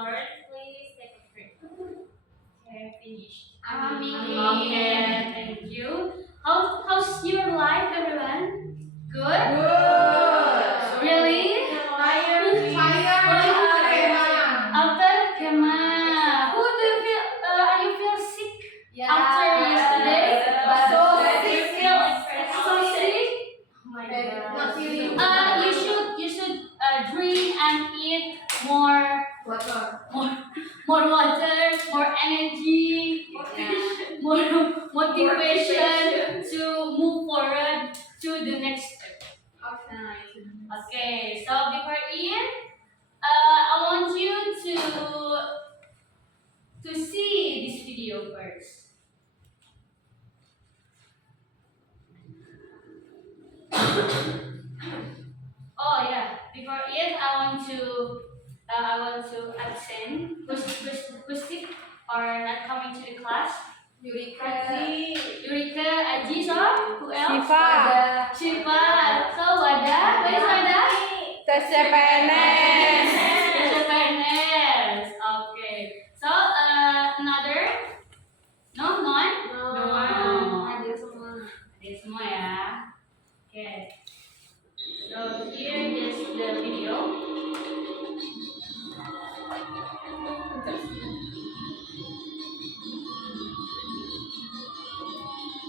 Lord, please take a drink. Okay, finished. Amin. Okay, thank you. How's your life, everyone? Good? Good. Really? After Kema, who do you feel? Are you feel sick after yesterday? You feel so sick? Oh my God. You should drink and eat more water, more energy, more motivation to move forward to the next step. Okay, so before Ian, I want you to see this video first. Oh yeah, before Ian, I want to absent who's sick or not coming to the class. Yurika, Aji, so who else? Shiva. So Wada, where is Wada? TCPNS. TCPNS. Okay. So another? No, none. Hadir semua ya. Okay. So here is the video.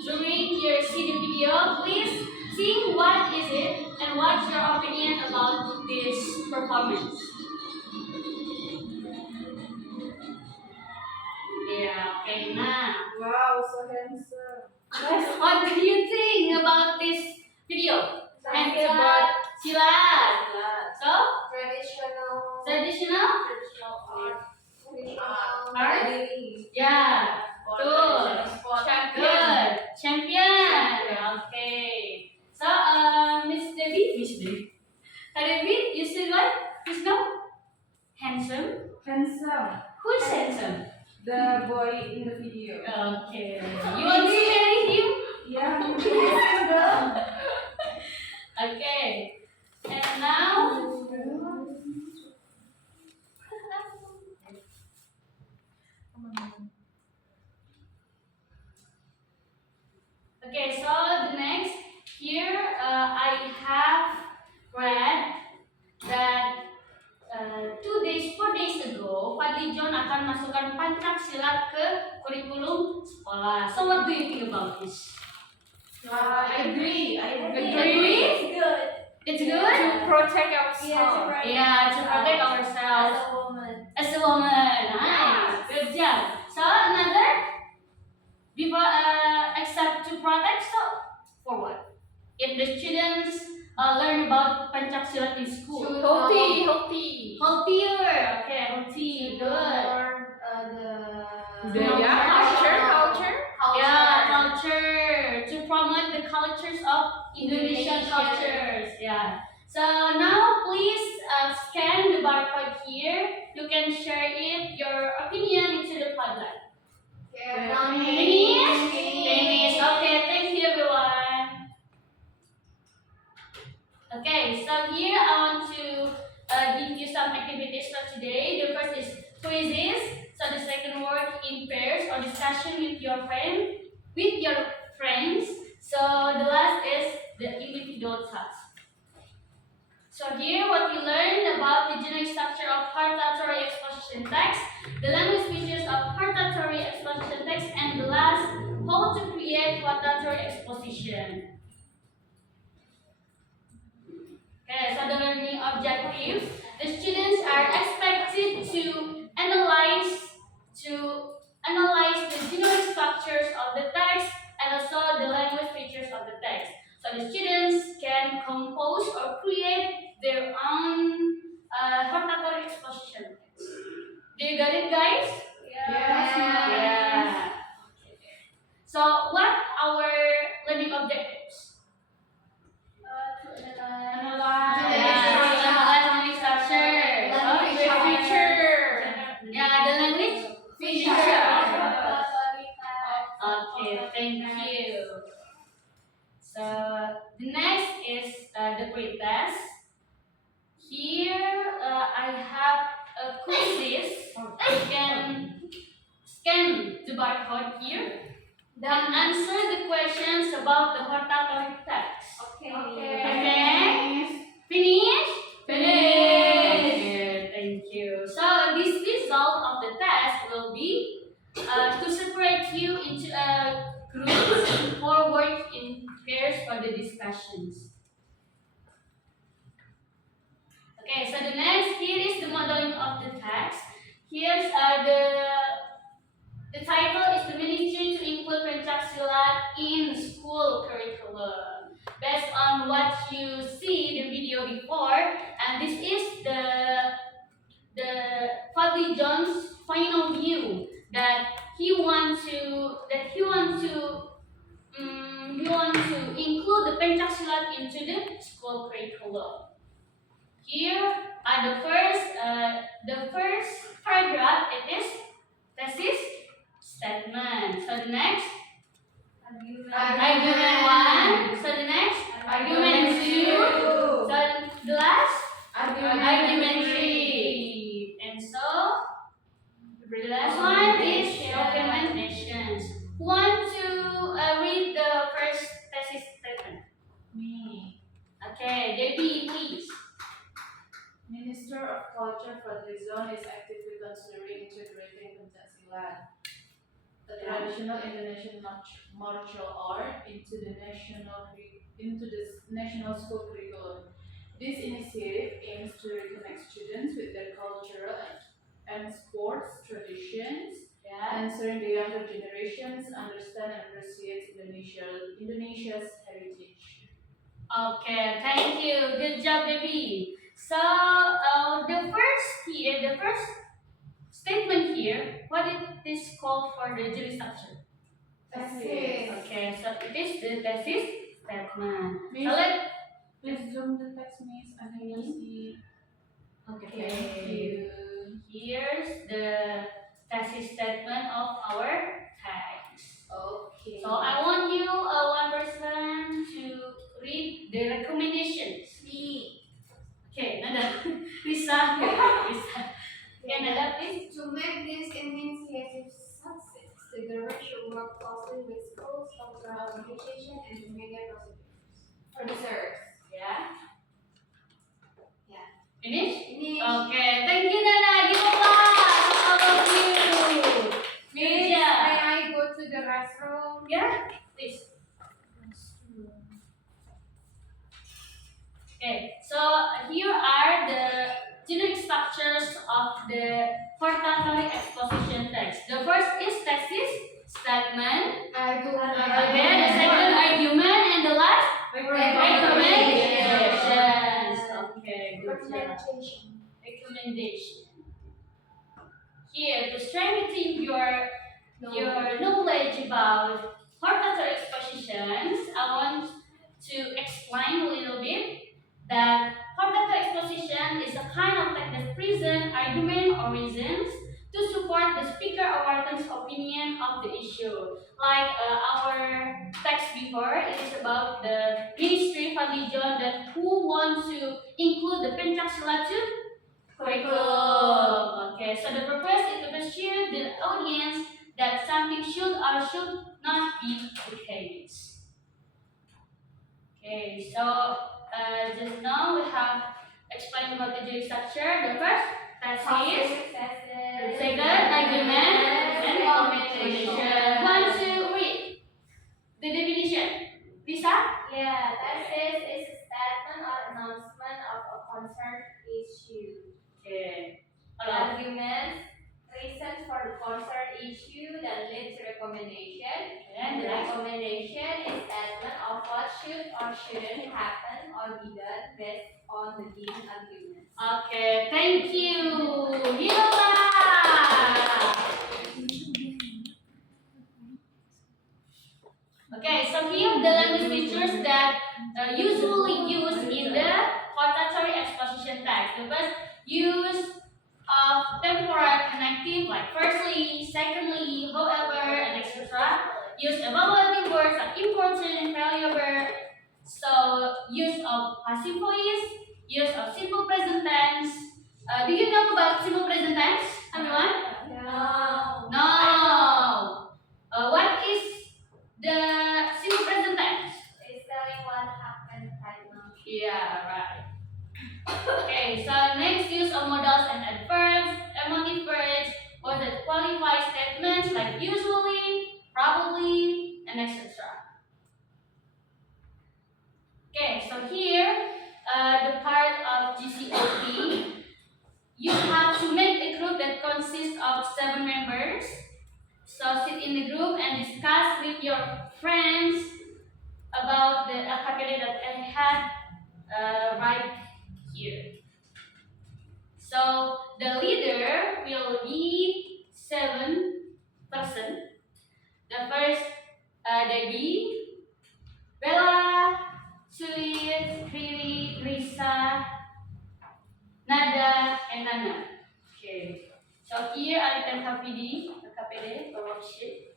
During your see the video, please see what is it and what's your opinion about this performance. Yeah, okay, now. Wow, so handsome. What do you think about this video? Silat. Silat. So, Traditional art. art. Yeah. Good. Good. Champion. Okay. So, Miss Debbie. Debbie, you see what? Who's no? Handsome. Handsome. Who's handsome? The boy in the video. Okay. You want to marry him? Yeah. Okay. And now. Okay, so the next here I have read that 4 days ago Fadli John akan masukkan Pancasila ke kurikulum sekolah. So what do you think about this? I agree. Agree? It's good? To protect ourselves. Yeah, to protect ourselves as a woman. Nice. Good job. So another before except to protect, so for what? If the students learn about Pancasila in school, Healthy. healthier. Okay, healthy. Good. Culture. Yeah, culture to promote the cultures of Indonesian cultures. Yeah. So now please scan the barcode here. You can share it your opinion into the Padlet. Finish. Okay, thank you everyone. Okay, so here I want to give you some activities for today. The first is quizzes. So the second work in pairs or discussion with your friends. So the last is the individual task. So here what we learned about the generic structure of hortatory exposition text, the language features of hortatory exposition text, and the last, how to create hortatory exposition. Okay, so the learning objectives, the students are expected to analyze the generic structures of the text and also the language features of the text. So the students can compose or create their own hortatory exposition text. Do you got it, guys? Yeah. So what our learning objectives? Language structure. Yeah, the language feature. Okay, thank you. So the next is the pre-test. Here I have a quizzes the barcode here. Then answer the questions about the hortatory text. Okay. Finish? Finish. Thank you. So this result of the test will be to separate you into groups or work in pairs for the discussions. Okay, so the next here is the modeling of the text. Here's the title is the ministry to include Pencaksilat in school curriculum. Based on what you see the video before, and this is the Fadli John's final view that he wants to include the Pencaksilat into the school curriculum. Here are the first paragraph. It is thesis statement. So the next argument 1. So the next argument 2. So the last argument 3. And so the last one is recommendations. Who want to read the first thesis statement? Me. Okay, Debbie, please. Minister of Culture Fadli Zon is actively considering integrating Pencaksilat, the traditional Indonesian martial art, into the national school curriculum. This initiative aims to reconnect students with their cultural and sports traditions, ensuring the younger generations understand and appreciate Indonesia's heritage. Okay, thank you. Good job, baby. So the first statement here, what is this called for the jury structure? Thesis. Okay, so it is the thesis statement. Miss- So Please zoom the text, Miss. I can see. okay. Here's the thesis statement of our text. Okay. So I want you, one person, to read the recommendations. Me. Okay, Nada. Risa. Risa. Okay, Nada, please. To make this initiative success, the government should work closely with schools, cultural organizations, and the media producers. Yeah. Yeah. Finish? Finish. Okay, thank you, Nana. Give applause to all of you. Good May job. I go to the restroom? Yeah, please. Okay, so here are the generic structures of the hortatory exposition text. The first is thesis statement. Again, the second argument, and the last recommendations. Okay, good job. Recommendation. Here, to strengthen your knowledge about hortatory expositions, I want to explain a little bit that hortatory exposition is a kind of text that presents argument or reasons to support the speaker or writer's opinion of the issue. Like our text before, it is about the ministry Fadli John that who wants to include the Pencaksilat curriculum. Okay, so the purpose is to assure the audience that something should or should not be the case. Okay, so just now we have explained about the jury structure. The first thesis, the second argument, and recommendation. Want to read the definition? Lisa? Yeah, thesis is a statement or announcement of a concerned issue. Okay. Arguments, reasons for the concerned issue that lead to recommendation. And The the last. recommendation is statement of what should or shouldn't happen or be done based on the given arguments. Okay, thank you. Yola. Okay, so here the language features that usually used in the hortatory exposition text. The first use of temporal connective like firstly, secondly, however, and etc. Use evaluative words like important, valuable. So use of passive voice, use of simple present tense. Do you know about simple present tense, everyone? No. No. statements like usually, probably, and etc. Okay, so here, the part of GCOP, you have to make a group that consists of 7 members. So sit in the group and discuss with your friends about the KPD that I had right here. So the leader will be 7 person. The first, Debbie, Bella, Sulit, Riri, Risa, Nada, and Nana. Okay. So here I can KPD or worksheet.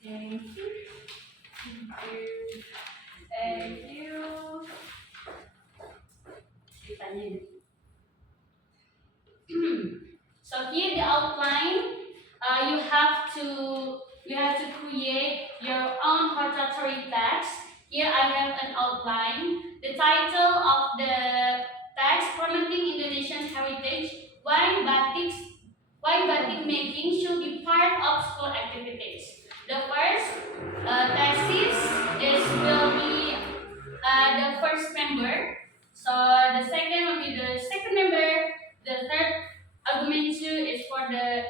Thank you. Thank you. So here the outline. You have to create your own hortatory text. Here I have an outline. The title of the text: Promoting Indonesian Heritage. Why batik making should be part of school activities. The first thesis will be the first member. So the second will be the second member. The third argument 2 is for the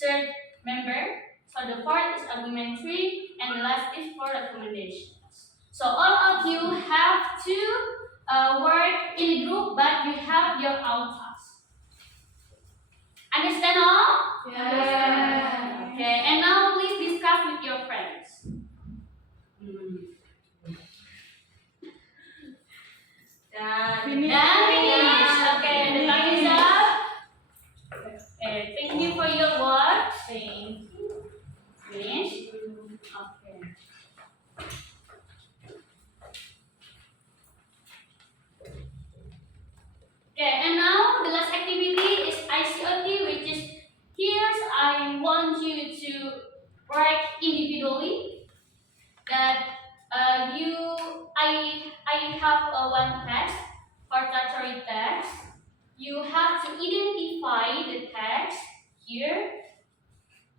third member. So the fourth is argument 3, and the last is for recommendations. So all of you have to work in a group, but you have your own task. Understand all? Yeah. Okay, and now please discuss with your friends. Finish. Okay, the time is up. Okay, thank you for your work. Finish. Okay. Okay, and now the last activity is ICOT, which is here I want you to work individually. That I have one text, hortatory text. You have to identify the text here.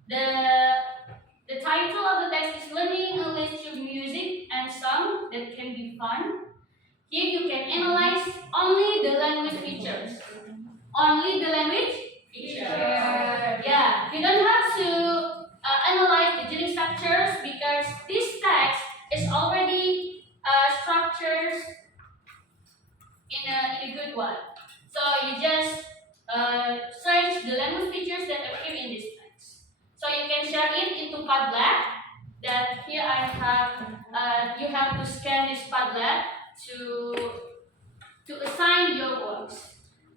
The title of the text is Learning English through Music and Song that can be fun. Here you can analyze only the language features. Only the language features. Yeah, you don't have to analyze the genic structures because this text is already structures in a good one. So you just search the language features that appear in this text. So you can share it into Padlet. That here I have. You have to scan this Padlet to assign your works.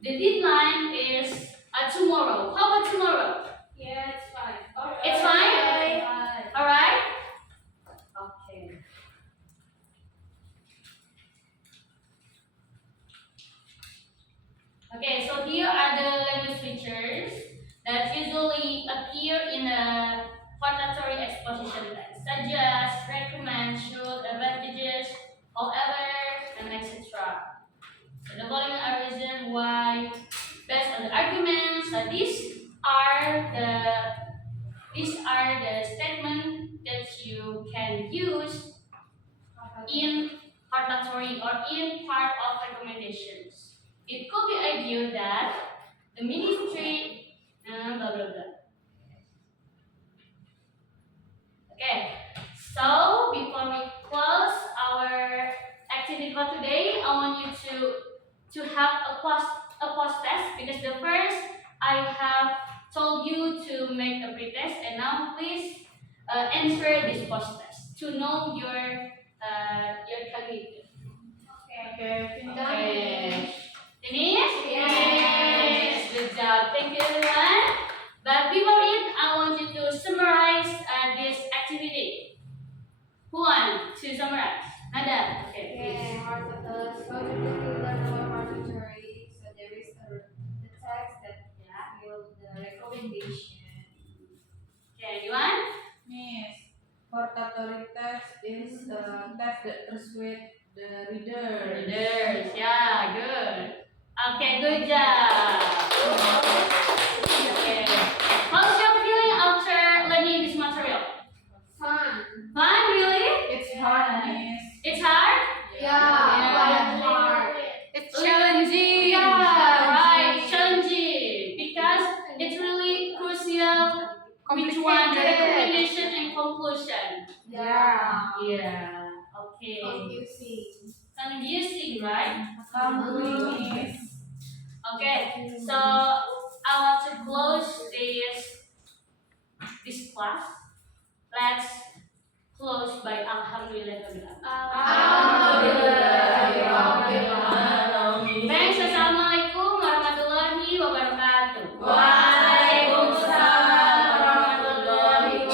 The deadline is tomorrow. How about tomorrow? Yeah, it's fine. It's fine? Alright? Okay. Okay, so here are the language features that usually appear in a hortatory exposition text, such as recommend, should, advantages, however, and etc. So the following are reasons why, based on the arguments, so these are the statements that you can use in hortatory or in part of recommendations. It could be argued that the ministry, blah blah blah. Okay, so before we close our activity for today, I want you to have a post test because the first I have told you to make a pretest, and now please answer this post test to know your cognitive. Okay, finish. Okay. Finish? Yes. Good job. Thank you, everyone. But before it, I want you to summarize this activity. Who wants to summarize? Nada. Okay. Okay, so to learn about hortatory, so there is the text that will the recommendation. Okay, you want? Miss, hortatory text is a text that persuade the reader. Readers. Yeah, good. Okay, good job. Okay. How's your feeling Which one? The recommendation and conclusion. Yeah. Yeah. Okay. Confusing. Confusing, right? Confusing. Okay. So I want to close this class. Let's close by Alhamdulillah. Alhamdulillah.